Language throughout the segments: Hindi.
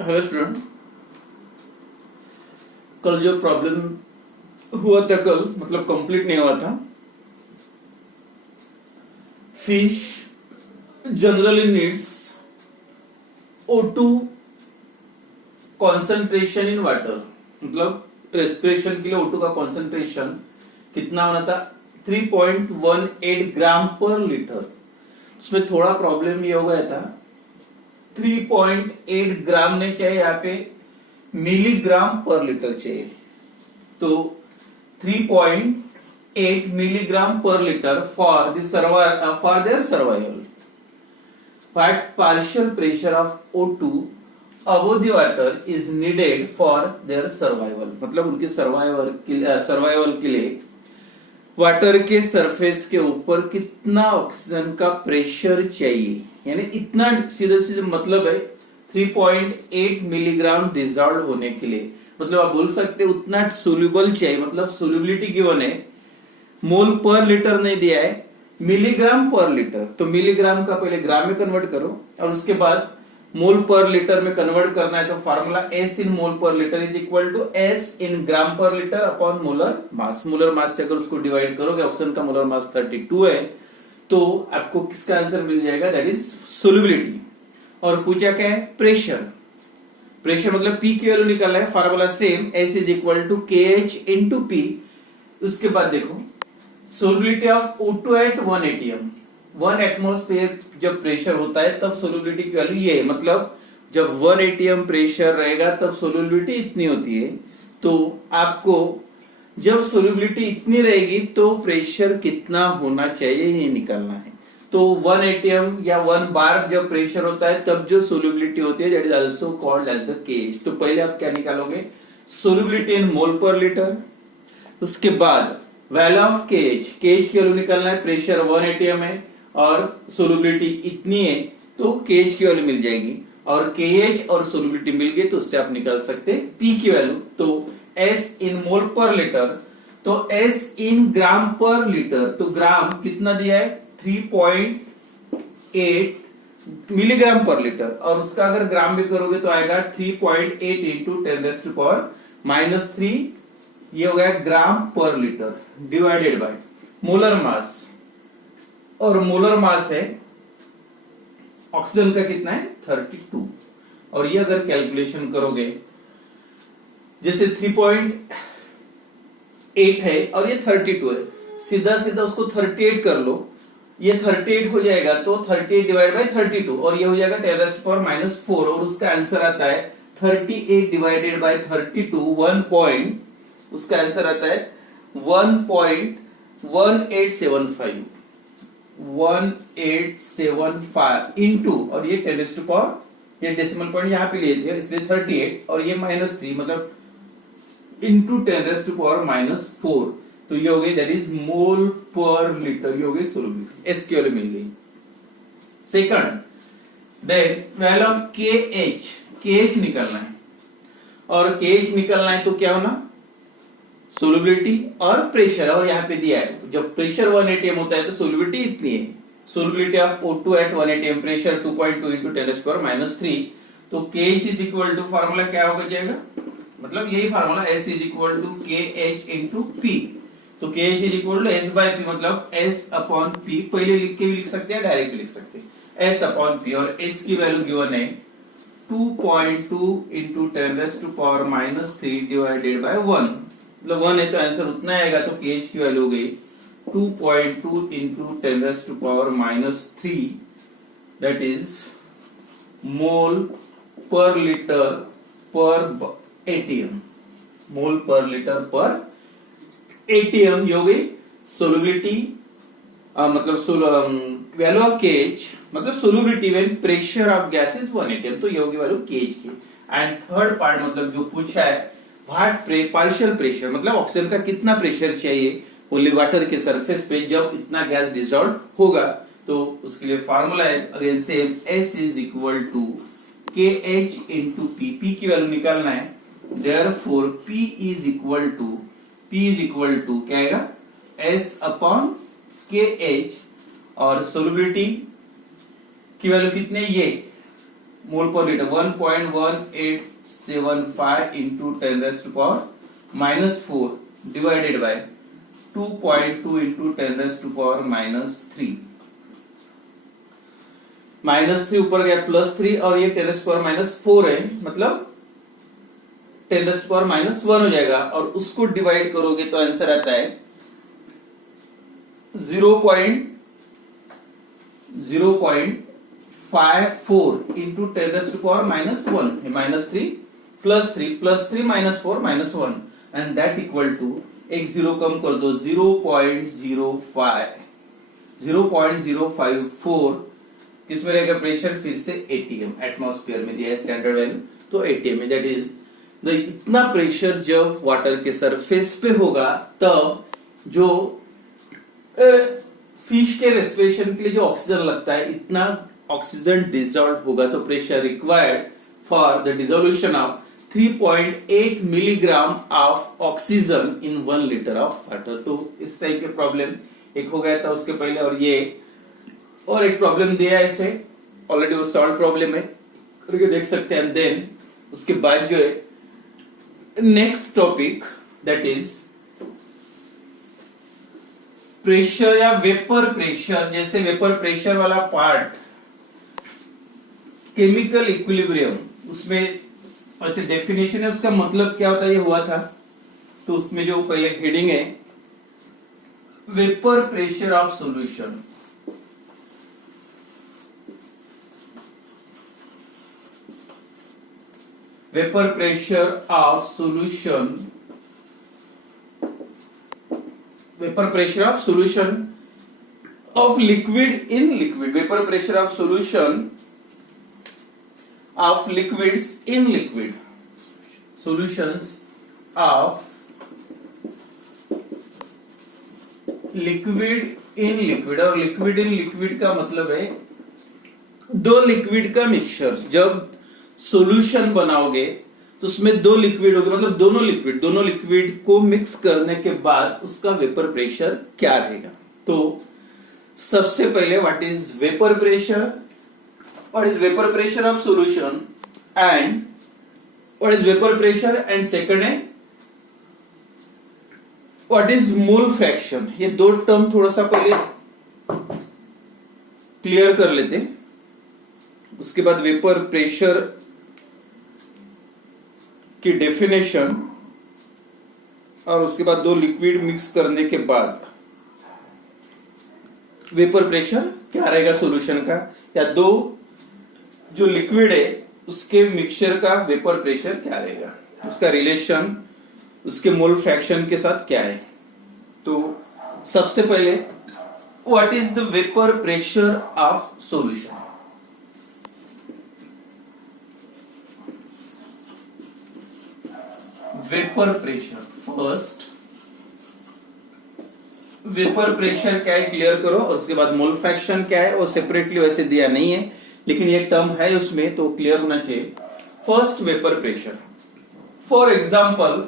हेलो स्टूडेंट, कल जो प्रॉब्लम हुआ था कल मतलब कंप्लीट नहीं हुआ था. Fish generally needs O2 concentration in water. मतलब रेस्पिरेशन के लिए O2 का कॉन्सेंट्रेशन कितना होना था? 3.18 ग्राम पर लीटर. उसमें थोड़ा प्रॉब्लम ये हो गया था, 3.8 ग्राम नहीं चाहिए, यहाँ पे मिलीग्राम पर लीटर चाहिए. तो 3.8 मिलीग्राम पर litre for their survival. But partial pressure of O2 above the water is needed for their survival. मतलब उनके सर्वाइवल के लिए वाटर के सरफेस के ऊपर कितना ऑक्सीजन का प्रेशर चाहिए, यानी इतना सीधा सीधा मतलब है 3.8 मिलीग्राम डिजॉल्व होने के लिए. मतलब आप बोल सकते उतना सोल्यूबल चाहिए. मतलब सोल्यूबिलिटी गिवन है, मोल पर लीटर नहीं दिया है, मिलीग्राम पर लीटर. तो मिलीग्राम का पहले ग्राम में कन्वर्ट करो और उसके बाद मोल पर लीटर में कन्वर्ट करना है. तो formula S in mol per litre is equal to S in gram per litre upon molar mass. Molar mass से अगर उसको डिवाइड करोगे, ऑक्सीजन का मोलर मास 32 है, तो आपको किसका आंसर मिल जाएगा? That is solubility. और पूछा क्या है? प्रेशर. प्रेशर मतलब P की वैल्यू निकालना है. Formula same, S is equal to KH into P. उसके बाद देखो solubility of O2 at 1 atm. 1 atmosphere जब प्रेशर होता है तब सोल्युबिलिटी की वैल्यू ये है. मतलब जब 1 atm प्रेशर रहेगा तब सोल्युबिलिटी इतनी होती है. तो आपको जब सोल्युबिलिटी इतनी रहेगी तो प्रेशर कितना होना चाहिए ये निकालना है. तो 1 atm या 1 बार जब प्रेशर होता है तब जो सोल्युबिलिटी होती है that is also called as the KH. तो पहले आप क्या निकालोगे? सोल्युबिलिटी इन मोल पर लीटर. उसके बाद वैल्यू ऑफ KH की वैल्यू निकालना है. प्रेशर 1 atm है और सोल्युबिलिटी इतनी है तो KH की वैल्यू मिल जाएगी. और KH और सोल्युबिलिटी मिल गई तो उससे आप निकाल सकते हैं P की वैल्यू. तो S in mol per litre, तो S in gram per litre. तो ग्राम कितना दिया है? 3.8 मिलीग्राम पर लीटर. और उसका अगर ग्राम भी करोगे तो आएगा 3.8 इंटू 10⁻³ ये हो गया ग्राम per litre divided by molar mass. और मोलर मास है ऑक्सीजन का कितना है? 32. और ये अगर कैलकुलेशन करोगे, जैसे 3.8 है और ये 32 है, सीधा सीधा उसको 38 कर लो. ये 38 हो जाएगा तो 38 डिवाइड बाय 32 और ये हो जाएगा 10⁻⁴. और उसका आंसर आता है 38 डिवाइडेड बाय 32 उसका आंसर आता है 1.1875 इंटू, और ये 10⁻, ये डेसिमल पॉइंट यहां पे लिए थे इसलिए 38 और ये -3 मतलब इंटू 10⁻⁴. तो ये हो गई that is mole per litre. ये हो गई सोल्युबिलिटी. एस की वैल्यू मिल गई. Second, then value of KH निकालना है. और KH निकालना है तो क्या होना? सोल्युबिलिटी और प्रेशर. और यहाँ पे दिया है जब प्रेशर 1 atm होता है तो सोल्युबिलिटी इतनी है. Solubility of O2 at 1 atm, pressure 2.2 into 10⁻⁻3. तो KH is equal to formula क्या हो जाएगा? मतलब यही formula S is equal to KH into P. तो KH is equal to S by P. मतलब S अपॉन P पहले लिख के भी लिख सकते हैं, डायरेक्ट भी लिख सकते हैं. S अपॉन P और S की वैल्यू गिवन है 2.2 इंटू 10⁻³ डिवाइडेड बाय 1. मतलब 1 है तो आंसर उतना आएगा. तो KH की वैल्यू हो गई 2.2 into 10⁻³ that is mole per litre पर atm. मोल पर लीटर पर atm ये हो गई सोल्युबिलिटी. मतलब वैल्यू ऑफ KH मतलब solubility when pressure of gas is 1 atm. तो ये होगी वैल्यू KH की. एंड थर्ड पार्ट मतलब जो पूछा है व्हाट पार्शियल प्रेशर, मतलब ऑक्सीजन का कितना प्रेशर चाहिए ओनली वाटर के सरफेस पे जब इतना गैस डिसॉल्व होगा. तो उसके लिए फार्मूला है again same, S is equal to KH into P. P की वैल्यू निकालना है. Therefore P is equal to क्या आएगा? S upon KH. और सोल्युबिलिटी की वैल्यू कितने? ये mol per litre 1.1875 into 10⁻⁻⁴ divided by 2.2 into 10⁻⁻3। -3 ऊपर गया +3 और ये 10⁻⁻⁴ है, मतलब 10⁻⁻1 हो जाएगा और उसको डिवाइड करोगे तो आंसर आता है 0.54 into 10⁻⁻1 -3 +3 +3 -4 -1 and that equal to एक जीरो कम कर दो 0.054 किसमें रहेगा प्रेशर, फिर से एटीएम एटमॉस्फेयर में दिया है स्टैंडर्ड वैल्यू, तो एटीएम में दैट इज इतना प्रेशर जब वाटर के सरफेस पे होगा तब जो फिश के रेस्पिरेशन के लिए जो ऑक्सीजन लगता है इतना ऑक्सीजन डिसॉल्व होगा, तो pressure required for the dissolution of 3.8 milligram of oxygen in 1 litre of water. तो इस टाइप के प्रॉब्लम एक हो गया था उसके पहले, और ये और एक प्रॉब्लम दिया है इसे ऑलरेडी, वो सॉल्व प्रॉब्लम है करके देख सकते हैं। देन उसके बाद जो है next topic that is pressure या वेपर प्रेशर। जैसे वेपर प्रेशर वाला पार्ट केमिकल इक्विलिब्रियम, उसमें ऐसे डेफिनेशन है, उसका मतलब क्या होता है ये हुआ था, तो उसमें जो पहले हेडिंग है vapour pressure of solution. Vapor pressure of solution, vapor pressure of solution of liquid in liquid, vapor pressure of solution of liquids in liquid, solutions of liquid in liquid, और liquid in liquid का मतलब है दो लिक्विड का मिक्सचर। जब सॉल्यूशन बनाओगे तो उसमें दो लिक्विड होंगे, मतलब दोनों लिक्विड को मिक्स करने के बाद उसका वेपर प्रेशर क्या रहेगा। तो सबसे पहले what is vapour pressure, what is vapour pressure of solution and what is vapour pressure, and second है व्हाट इज मोल फ्रैक्शन। ये दो टर्म थोड़ा सा पहले क्लियर कर लेते, उसके बाद वेपर प्रेशर की डेफिनेशन, और उसके बाद दो लिक्विड मिक्स करने के बाद वेपर प्रेशर क्या रहेगा सॉल्यूशन का, या दो जो लिक्विड है उसके मिक्सचर का वेपर प्रेशर क्या रहेगा, उसका रिलेशन उसके मोल फ्रैक्शन के साथ क्या है। तो सबसे पहले what is the vapour pressure of solution. Vapour pressure, first vapour pressure क्या है क्लियर करो, और उसके बाद मोल फ्रैक्शन क्या है, वो सेपरेटली वैसे दिया नहीं है लेकिन ये टर्म है उसमें तो क्लियर होना चाहिए। First vapour pressure, for example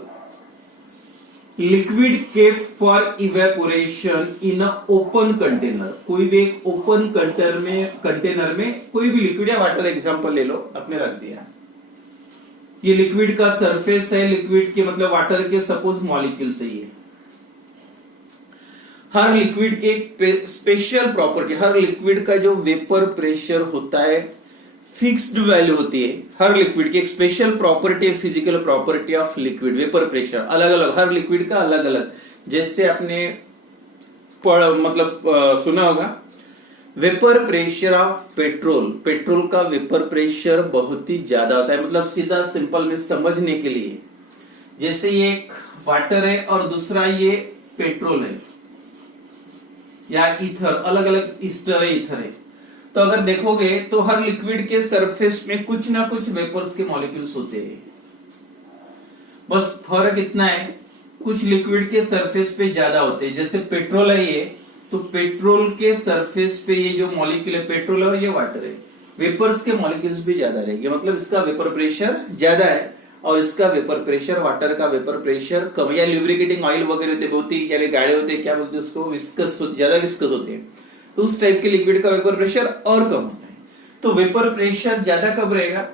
liquid kept for evaporation in a open container. कोई भी एक ओपन कंटेनर में कोई भी लिक्विड या वाटर एग्जांपल ले लो, आपने रख दिया, ये लिक्विड का सरफेस है, लिक्विड के मतलब वाटर के सपोज मॉलिक्यूल से ये। हर लिक्विड के एक स्पेशल प्रॉपर्टी, हर लिक्विड का जो वेपर प्रेशर होता है फिक्स्ड वैल्यू होती है। हर लिक्विड की एक स्पेशल प्रॉपर्टी है, physical property of liquid vapour pressure अलग अलग, हर लिक्विड का अलग अलग। जैसे आपने सुना होगा vapour pressure of petrol, petrol का वेपर प्रेशर बहुत ही ज्यादा होता है, मतलब सीधा सिंपल में समझने के लिए, जैसे ये एक वाटर है और दूसरा ये पेट्रोल है या ईथर, अलग अलग ईस्टर है, ईथर है। तो अगर देखोगे तो हर लिक्विड के सरफेस में कुछ ना कुछ वेपर्स के मॉलिक्यूल्स होते हैं, बस फर्क इतना है कुछ लिक्विड के सरफेस पे ज्यादा होते हैं। जैसे पेट्रोल है ये, तो पेट्रोल के सरफेस पे ये जो मॉलिक्यूल है पेट्रोल और ये वाटर है, वेपर्स के मॉलिक्यूल्स भी ज्यादा रहेंगे, मतलब इसका वेपर प्रेशर ज्यादा है और इसका वेपर प्रेशर, वाटर का वेपर प्रेशर कम। या लुब्रिकेटिंग ऑयल वगैरह होते बहुत ही, यानी गाढ़े होते, क्या बोलते हैं उसको, विस्कस, ज्यादा विस्कस होते हैं, तो उस टाइप के लिक्विड का वेपर प्रेशर और कम होता है। तो वेपर प्रेशर ज्यादा कब रहेगा?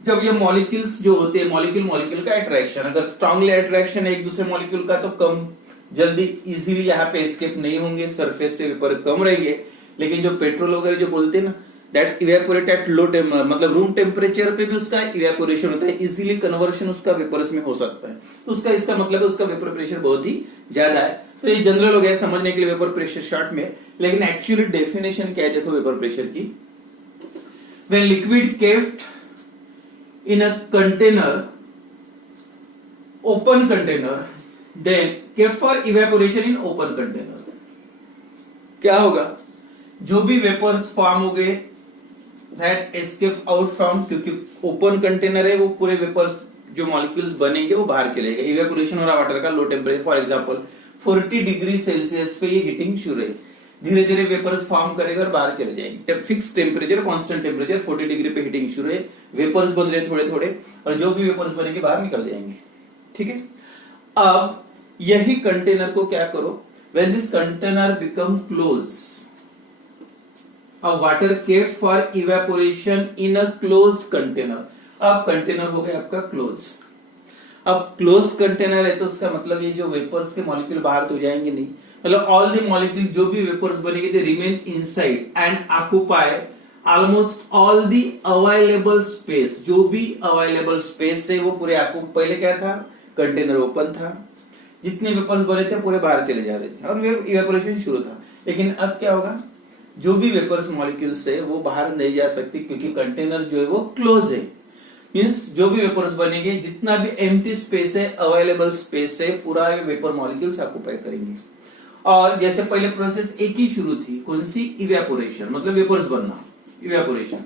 जब ये मॉलिक्यूल्स जो होते हैं, मॉलिक्यूल का अट्रैक्शन, अगर स्ट्रांगली अट्रैक्शन है एक दूसरे मॉलिक्यूल का तो कम जल्दी इजीली यहाँ पे एस्केप नहीं होंगे, सरफेस पे वेपर कम रहेंगे। लेकिन जो पेट्रोल वगैरह जो बोलते हैं ना, दैट इवेपोरेट एट लो मतलब रूम टेम्परेचर पे भी उसका इवेपोरेशन होता है, इजीली कन्वर्शन उसका वेपर्स में हो सकता है। तो उसका इसका मतलब है उसका वेपर प्रेशर बहुत ही ज्यादा है। तो ये जनरल हो गया समझने के लिए वेपर प्रेशर शॉर्ट में। लेकिन एक्चुअली डेफिनेशन क्या है देखो वेपर प्रेशर की। When liquid kept in a container, open container, then kept for evaporation in open container, क्या होगा? जो भी वेपर्स फॉर्म हो गए दैट एस्केप आउट फ्रॉम, क्योंकि ओपन कंटेनर है वो पूरे वेपर्स जो मॉलिक्यूल्स बनेंगे वो बाहर चले गए। इवेपोरेशन हो रहा वाटर का low temperature, for example 40 degree Celsius पे ये हीटिंग शुरू है, धीरे धीरे वेपर्स फॉर्म करेगा और बाहर चले जाएंगे। Fix temperature, constant temperature 40 degree पे हीटिंग शुरू है, वेपर्स बन रहे थोड़े थोड़े, और जो भी वेपर्स बनेंगे बाहर निकल जाएंगे। ठीक है, अब यही कंटेनर को क्या करो, when this container become close, water kept for evaporation in a close container. अब कंटेनर हो गया आपका क्लोज। अब क्लोज कंटेनर है तो उसका मतलब ये जो वेपर्स के मॉलिक्यूल बाहर तो जाएंगे नहीं, मतलब ऑल द मॉलिक्यूल जो भी वेपर्स बनेंगे they remain inside and occupy almost all the available space. जो भी अवेलेबल स्पेस है वो पूरे आपको, पहले क्या था कंटेनर ओपन था, जितने वेपर्स बने थे पूरे बाहर चले जा रहे थे और इवेपोरेशन शुरू था। लेकिन अब क्या होगा, जो भी वेपर्स मॉलिक्यूल्स है वो बाहर नहीं जा सकती क्योंकि कंटेनर जो है वो क्लोज है। मींस जो भी वेपर्स बनेंगे, जितना भी एम्प्टी स्पेस है, अवेलेबल स्पेस है, पूरा वेपर मॉलिक्यूल्स ऑक्यूपाई करेंगे। और जैसे पहले प्रोसेस एक ही शुरू थी, कौन सी? इवेपोरेशन, मतलब वेपर्स बनना, इवेपोरेशन।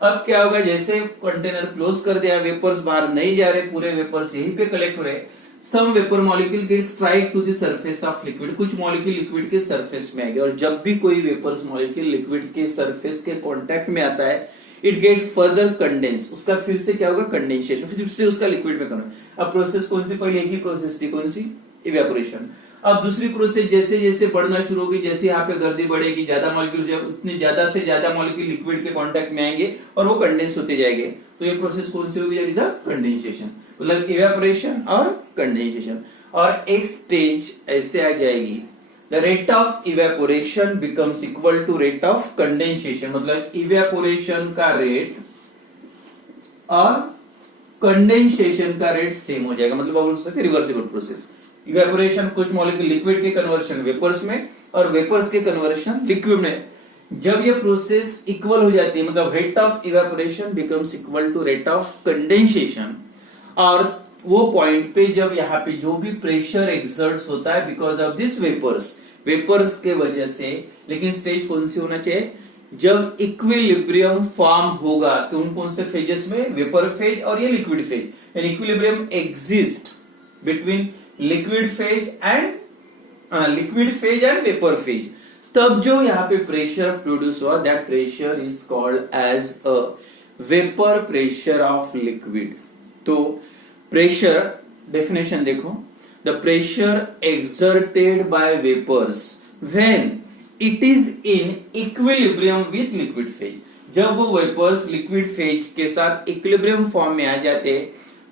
अब क्या होगा, जैसे कंटेनर क्लोज कर दिया, वेपर्स बाहर नहीं जा रहे, पूरे वेपर्स यहीं पे कलेक्ट हो रहे, some vapour molecule get strike to the surface of liquid, कुछ मॉलिक्यूल लिक्विड के सरफेस में आएंगे। और जब भी कोई वेपर्स मॉलिक्यूल लिक्विड के सरफेस के कांटेक्ट में आता है, इट गेट फर्दर कंडेंस, उसका फिर से क्या होगा, कंडेंसेशन, फिर से उसका लिक्विड में करना। अब प्रोसेस कौन सी? पहले एक ही प्रोसेस थी, कौन सी? इवेपोरेशन। अब दूसरी प्रोसेस जैसे जैसे बढ़ना शुरू होगी, जैसे यहाँ पे गर्दी बढ़ेगी, ज्यादा मॉलिक्यूल, उतने ज्यादा से ज्यादा मॉलिक्यूल लिक्विड के कांटेक्ट में आएंगे और वो कंडेंस होते जाएंगे। तो ये प्रोसेस कौन सी होगी? कंडेंसेशन, मतलब इवेपोरेशन और कंडेंसेशन। और एक स्टेज ऐसे आ जाएगी, the rate of evaporation becomes equal to rate of condensation, मतलब इवेपोरेशन का रेट और कंडेंसेशन का रेट सेम हो जाएगा। मतलब आप बोल सकते रिवर्सिबल प्रोसेस। इवेपोरेशन कुछ मॉलिक्यूल लिक्विड के कन्वर्शन वेपर्स में और वेपर्स के कन्वर्शन लिक्विड में। जब ये प्रोसेस इक्वल हो जाती है, मतलब rate of evaporation becomes equal to rate of condensation, और वो पॉइंट पे जब यहाँ पे जो भी प्रेशर एक्सर्ट्स होता है बिकॉज ऑफ दिस वेपर्स के वजह से, लेकिन स्टेज कौन सी होना चाहिए? जब इक्विलिब्रियम फॉर्म होगा, तो कौन से फेजेस में? वेपर फेज और ये liquid phase. And equilibrium exist between liquid phase and vapour phase. तब जो यहाँ पे प्रेशर प्रोड्यूस हुआ, that pressure is called as a vapour pressure of liquid. तो प्रेशर डेफिनेशन देखो, the pressure exerted by vapours when it is in equilibrium with liquid phase. जब वो वेपर्स लिक्विड फेज के साथ इक्विलिब्रियम फॉर्म में आ जाते,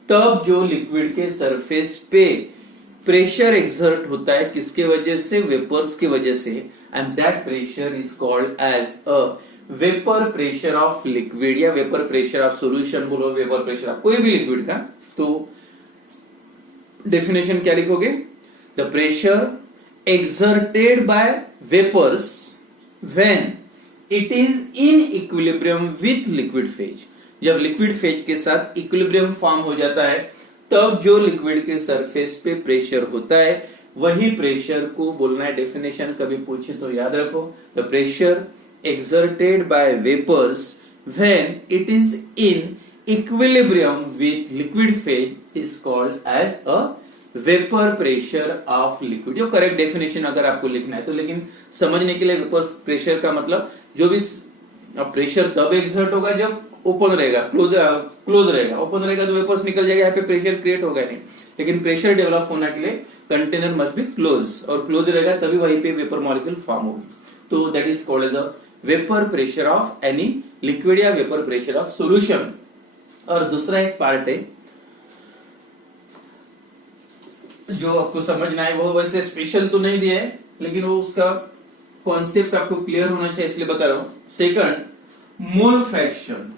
तब जो लिक्विड के सरफेस पे प्रेशर एक्सर्ट होता है, किसके वजह से? वेपर्स के वजह से। And that pressure is called as a vapour pressure of liquid, या वेपर प्रेशर ऑफ सॉल्यूशन बोलो, वेपर प्रेशर ऑफ कोई भी लिक्विड का। तो डेफिनेशन क्या लिखोगे? The pressure exerted by vapors when it is in equilibrium with liquid phase. जब लिक्विड फेज के साथ इक्विलिब्रियम फॉर्म हो जाता है तब जो लिक्विड के सरफेस पे प्रेशर होता है वही प्रेशर को बोलना है. डेफिनेशन कभी पूछे तो याद रखो, the pressure exerted by vapors when it is in equilibrium with liquid phase is called as a vapour pressure of liquid. जो करेक्ट डेफिनेशन अगर आपको लिखना है तो, लेकिन समझने के लिए वेपर प्रेशर का मतलब जो भी प्रेशर तब एक्सर्ट होगा जब ओपन रहेगा, क्लोज रहेगा. ओपन रहेगा तो वेपर्स निकल जाएगा, यहाँ पे प्रेशर क्रिएट होगा नहीं. लेकिन प्रेशर डेवलप होने के लिए कंटेनर मस्ट बी क्लोज, और क्लोज रहेगा तभी वहीं पे वेपर मॉलिक्यूल फॉर्म होगी. तो that is called as a vapour pressure of any liquid या वेपर प्रेशर ऑफ सॉल्यूशन। और दूसरा एक पार्ट है जो आपको समझना है, वो वैसे स्पेशल तो नहीं दिया है लेकिन वो उसका कॉन्सेप्ट आपको क्लियर होना चाहिए इसलिए बता रहा हूं। Second, mole fraction.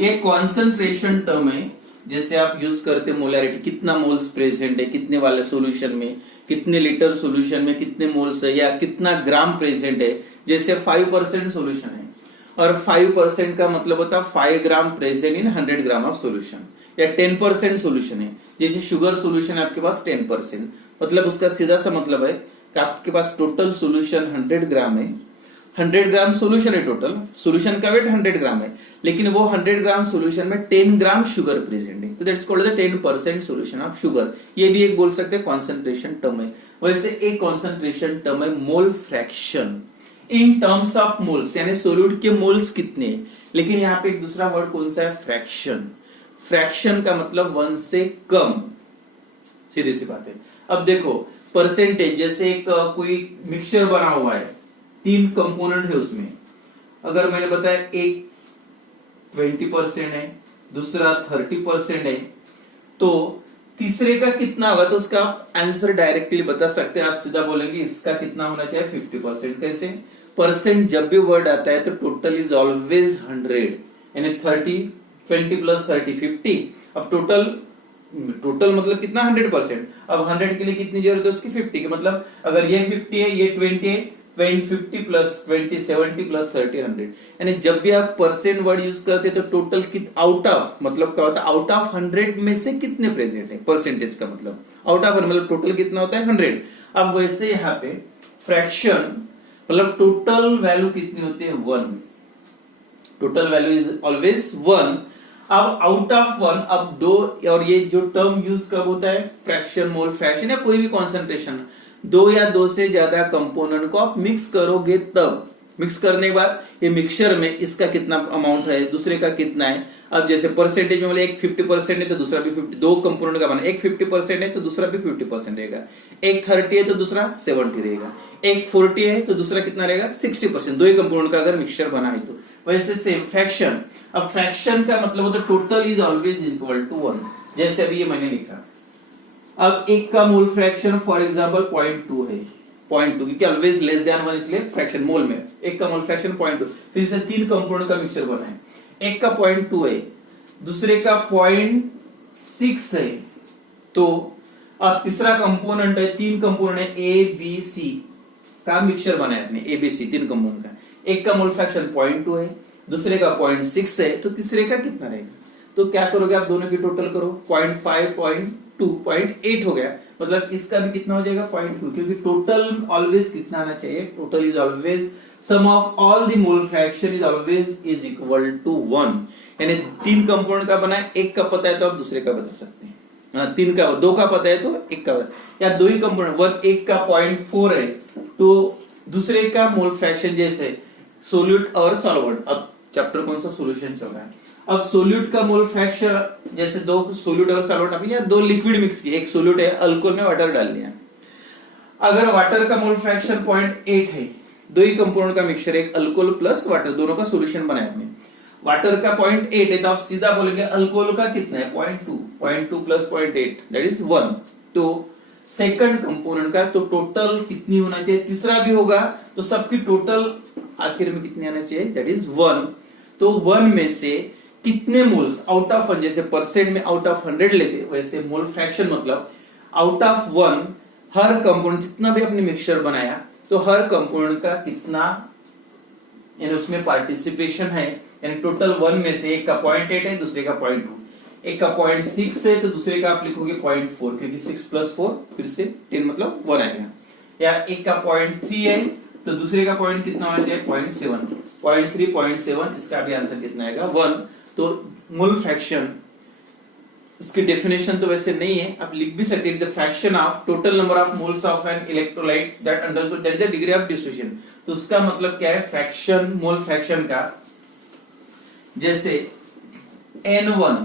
ये कॉन्सेंट्रेशन टर्म है, जैसे आप यूज करते मोलैरिटी, कितना मोल्स प्रेजेंट है कितने वाले सॉल्यूशन में, कितने लीटर सॉल्यूशन में कितने मोल्स है, या कितना ग्राम प्रेजेंट है। जैसे 5% सॉल्यूशन है और 5% का मतलब होता है 5 ग्राम present in 100 gram of solution, या 10% सॉल्यूशन है। जैसे शुगर सॉल्यूशन है आपके पास 10%, मतलब उसका सीधा सा मतलब है कि आपके पास टोटल सॉल्यूशन 100 ग्राम है, 100 ग्राम सॉल्यूशन है, टोटल सॉल्यूशन का वेट 100 ग्राम है, लेकिन वो 100 ग्राम सॉल्यूशन में 10 ग्राम शुगर प्रेजेंट है, तो that's called the 10% solution of sugar. ये भी एक बोल सकते हैं कॉन्सेंट्रेशन टर्म है। वैसे एक कॉन्सेंट्रेशन टर्म है mole fraction in terms of moles, यानी सोल्यूट के मोल्स कितने। लेकिन यहाँ पे एक दूसरा वर्ड कौन सा है, फ्रैक्शन। फ्रैक्शन का मतलब 1 से कम, सीधी सी बात है। अब देखो परसेंटेज, जैसे एक कोई मिक्सचर बना हुआ है, 3 कंपोनेंट है उसमें, अगर मैंने बताया एक 20% है, दूसरा 30% है, तो तीसरे का कितना होगा, तो उसका आंसर डायरेक्टली बता सकते हैं। आप सीधा बोलेंगे इसका कितना होना चाहिए 50%। कैसे, परसेंट जब भी वर्ड आता है तो टोटल इज ऑलवेज 100, यानी 30 20 प्लस 30 50। अब टोटल मतलब कितना 100%। अब 100 के लिए कितनी जरूरत है उसकी 50 की, मतलब अगर ये 50 है ये 20 है, 50 प्लस 20 70 प्लस 30 100। यानी जब भी आप परसेंट वर्ड यूज करते हैं तो टोटल आउट ऑफ, मतलब क्या होता है, आउट ऑफ 100 में से कितने प्रेजेंट है, परसेंटेज का मतलब आउट ऑफ, मतलब टोटल कितना होता है 100। अब वैसे यहाँ पे फ्रैक्शन मतलब टोटल वैल्यू कितनी होती है 1, टोटल वैल्यू इज ऑलवेज 1। अब आउट ऑफ 1, अब 2, और ये जो टर्म यूज कब होता है, फ्रैक्शन, मोल फ्रैक्शन या कोई भी कॉन्सेंट्रेशन, 2 या 2 से ज्यादा कंपोनेंट को आप मिक्स करोगे तब, मिक्स करने के बाद ये मिक्सचर में इसका कितना अमाउंट है, दूसरे का कितना है। अब जैसे परसेंटेज में बोले एक 50% है तो दूसरा भी 50, 2 कंपोनेंट का बना, एक 50% है तो दूसरा भी 50% रहेगा, एक 30 है तो दूसरा 70 रहेगा, एक 40 है तो दूसरा कितना रहेगा 60%, 2 ही कंपोनेंट का अगर मिक्सचर बना है तो। वैसे सेम फ्रैक्शन, अब फ्रैक्शन का मतलब होता है total is always equal to 1, जैसे अभी ये मैंने लिखा। अब एक का मोल फ्रैक्शन फॉर एग्जांपल 0.2 है, 0.2 क्योंकि ऑलवेज लेस देन 1 इसलिए फ्रैक्शन मोल में, एक का मोल फ्रैक्शन 0.2, फिर से 3 कंपोनेंट का मिक्सचर बना है, एक का 0.2 है, दूसरे का 0.6 है, तो अब तीसरा कंपोनेंट है, 3 कंपोनेंट है ए बी सी का मिक्सचर बना है अपने, ए बी सी 3 कंपोनेंट का, एक का मोल फ्रैक्शन 0.2 है, दूसरे का 0.6 है, तो तीसरे का कितना रहेगा, तो क्या करोगे आप दोनों की टोटल करो, 0.5 0.2 0.8 हो गया, मतलब इसका भी कितना हो जाएगा 0.2, क्योंकि टोटल ऑलवेज कितना आना चाहिए, total is always sum of all the mole fraction is always is equal to 1। यानी 3 कंपोनेंट का बना है, एक का पता है तो आप दूसरे का बता सकते हैं, 3 का 2 का पता है तो एक का, या 2 ही कंपोनेंट, एक का 0.4 है तो दूसरे का मोल फ्रैक्शन, जैसे सोल्यूट और सॉल्वेंट, अब चैप्टर कौन सा सॉल्यूशन चल रहा है, अब सोल्यूट का मोल फ्रैक्शन, जैसे 2 सोल्यूट और सॉल्वेंट आप या 2 लिक्विड मिक्स किए, एक सोल्यूट है, अल्कोहल में वाटर डाल लिया, अगर वाटर का मोल फ्रैक्शन 0.8 है, 2 ही कंपोनेंट का मिक्सचर, एक अल्कोहल प्लस वाटर, दोनों का सॉल्यूशन बनाया आपने, वाटर का 0.8 है तो आप सीधा बोलेंगे अल्कोहल का कितना है 0.2 प्लस 0.8 दैट इज 1, तो सेकंड कंपोनेंट का तो टोटल कितनी होना चाहिए, तीसरा भी होगा तो सबकी टोटल आखिर में कितनी आना चाहिए, दैट इज 1। तो 1 में से कितने मोल्स आउट ऑफ 1, जैसे परसेंट में आउट ऑफ 100 लेते, वैसे मोल फ्रैक्शन मतलब आउट ऑफ 1 हर कंपोनेंट जितना भी अपने मिक्सचर बनाया तो हर कंपोनेंट का कितना, यानी उसमें पार्टिसिपेशन है, यानी टोटल 1 में से एक का 0.8 है, दूसरे का 0.2, एक का 0.6 है तो दूसरे का आप लिखोगे 0.4, क्योंकि 6 प्लस 4 फिर से 10 मतलब 1 आएगा, या एक का 0.3 है तो दूसरे का पॉइंट कितना होना चाहिए 0.7, 0.3 0.7, इसका भी आंसर कितना आएगा 1। तो मोल फ्रैक्शन इसकी डेफिनेशन तो वैसे नहीं है, आप लिख भी सकते हैं the fraction of total number of moles of an electrolyte that undergo that is the degree of dissociation. तो उसका मतलब क्या है, फ्रैक्शन, मोल फ्रैक्शन का, जैसे N1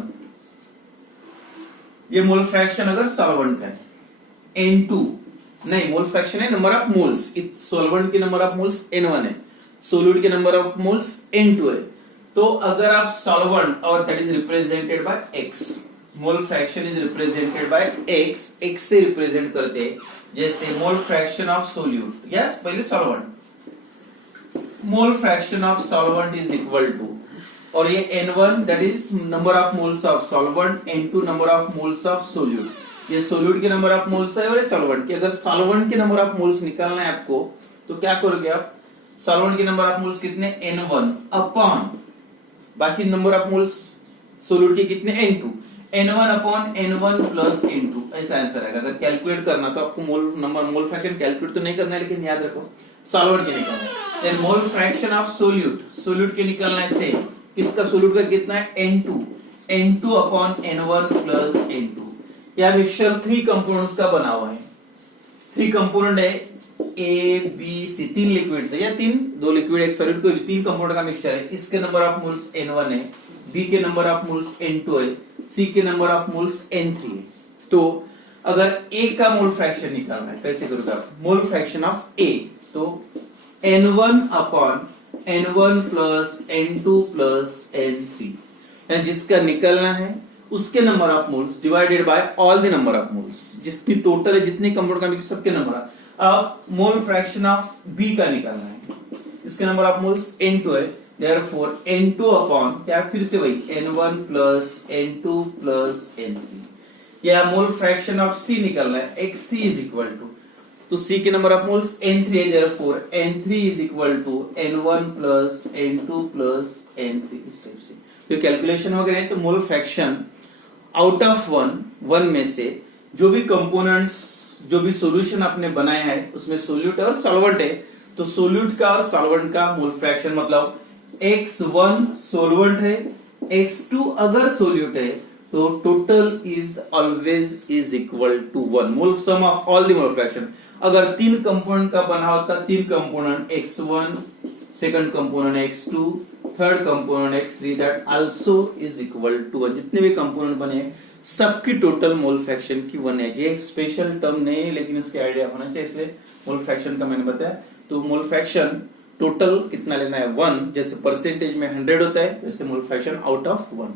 ये मोल फ्रैक्शन अगर सॉल्वेंट का है, N2 नहीं, मोल फ्रैक्शन है नंबर ऑफ मोल्स। सॉल्वेंट की नंबर ऑफ मोल्स N1 है, सोल्यूट के नंबर ऑफ मोल्स N2 है। तो अगर आप सॉल्वेंट और that is represented by x, mole fraction is represented by x से रिप्रेजेंट करते हैं, जैसे mole fraction of solute, yes पहले solvent, mole fraction of solvent is equal to, और ये N1 that is number of moles of solvent, N2 number of moles of solute. ये सोल्यूट के नंबर ऑफ मोल्स है और ये सॉल्वेंट के। अगर सॉल्वेंट के नंबर ऑफ मोल्स निकालना है आपको तो क्या करोगे आप, सॉल्वेंट के नंबर ऑफ मोल्स कितने N1 अपॉन बाकी नंबर ऑफ मोल्स सोल्यूट के कितने N2, N1 upon N1 plus N2, ऐसा आंसर आएगा। अगर कैलकुलेट करना तो आपको मोल फ्रैक्शन कैलकुलेट तो नहीं करना है, लेकिन याद रखो सॉल्वेंट के निकालना है। Then mole fraction of solute के निकालना है सेम, किसका सोल्यूट का कितना है N2 upon N1 plus N2। यह मिक्सचर 3 कंपोनेंट्स का बना हुआ है। 3 कंपोनेंट है A B C, 3 लिक्विड्स है, या 2 लिक्विड एक सॉलिड, कोई 3 कंपोनेंट का मिक्सचर है। इसके नंबर ऑफ मोल्स N1 है, B के नंबर ऑफ मोल्स N2 है, C के नंबर ऑफ मोल्स N3 है। तो अगर A का मोल फ्रैक्शन निकालना है कैसे करोगे आप, मोल फ्रैक्शन ऑफ A, तो N1 upon N1 plus N2 plus N3, जिसका निकलना है उसके number of moles divided by all the number of moles, जितनी टोटल है जितने कंपाउंड का मिक्स सबके नंबर। अब मोल फ्रैक्शन ऑफ B का निकालना है, इसके नंबर ऑफ मोल्स N2 है, देयरफॉर N2 अपॉन क्या, फिर से वही N1 plus N2 plus N3। या मोल फ्रैक्शन ऑफ C निकालना है, XC इज इक्वल टू, तो C के नंबर ऑफ मोल्स N3 है, therefore N3 is equal to N1 plus N2 plus N3, इस टाइप से। तो कैलकुलेशन वगैरह है, तो mole fraction out of one में से जो भी कंपोनेंट्स, जो भी सॉल्यूशन आपने बनाया है उसमें सोल्यूट और सॉल्वेंट है, तो सोल्यूट का और सॉल्वेंट का मोल फ्रैक्शन मतलब X1 सोल्वेंट है, X2 अगर सोल्यूट है, तो total is always is equal to 1, mole sum of all the mole fraction. अगर 3 कंपोनेंट का बना होता, 3 component X1, second component X2, third component X3, that also is equal to 1। जितने भी कंपोनेंट बने सबकी टोटल मोल फ्रैक्शन की 1 है। ये स्पेशल टर्म नहीं है, लेकिन इसके आइडिया होना चाहिए, इसलिए मोल फ्रैक्शन का मैंने बताया। तो मोल फ्रैक्शन टोटल कितना लेना है 1, जैसे परसेंटेज में 100 होता है, वैसे मोल फ्रैक्शन आउट ऑफ 1।